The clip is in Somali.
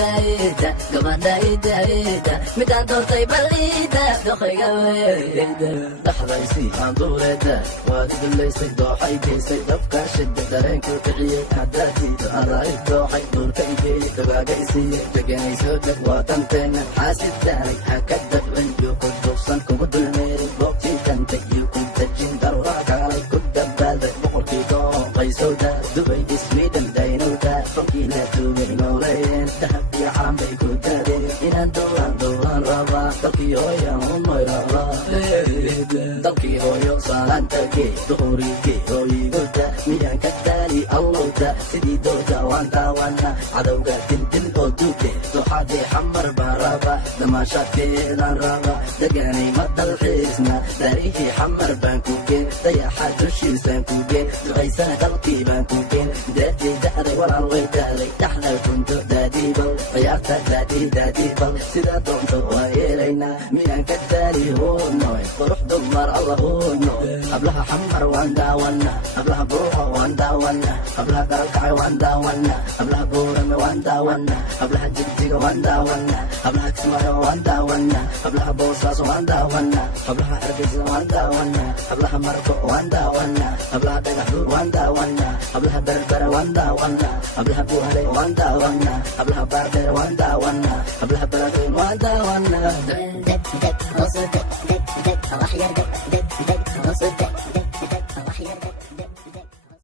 ida gabadha ida midaan doontay balida doqayga weyda dhaxdaysii aan duuleeda waad idulaysay dooxay geysay dabka shida dareenku kiciyey haddaadiida araay dooxay duurka igeeyey dogaaga isiiyey deganayso deg waa tanteena xaasid daaray ha ka dabcin iyo ku duqsan kugu dulmeerin boogtii dantay iyo ku dajin darwaa kaalay ku dabaalday boqorkii dooqaysowda dubay ismiidhan daynowda falkii la tuugay nooleeyeen dahab iyo caanbay ku daadeen inaan dowaan rabaa dalkii hooya unoy rabaa dalkii hooyo saalaantagee duhurigee hooyigoda miyaan ka daali allowda sidii dooda waan daawana cadowga dildil oo duuge dooxadii xamar baan raba damaashaadkeedaan raba deganay ma dalxiisna darihii xamar baan ku geen dayaxa dushiisaan ku geen duqaysana dalkii baan ku geen daadii da'day walaal way da'day dhaxda kunto daadiibal ciyaarta daadiibal sidaa doonto waa yeelaynaa miyaan ka daali hoonoy qurux dumar alla hoono hablaha xamar waan daawana hablaha buuxo waan daawana hablaha garalkacay waan daawana hablaha buurame waan daawana hablaha jigjiga waan daawana hablaha kismaayo waan daawana hablaha boosaaso waan daawana hablaha hargeysa waan daawana hablaha marko waan daawana hablaha dhagaxduur waan daawana hablaha berbera waan daawana hablaha buuhale waan daawana hablaha baardheer waan daawana hablaha balaaqeyn waan daawana دق دق وصل دق دق دق راح يردق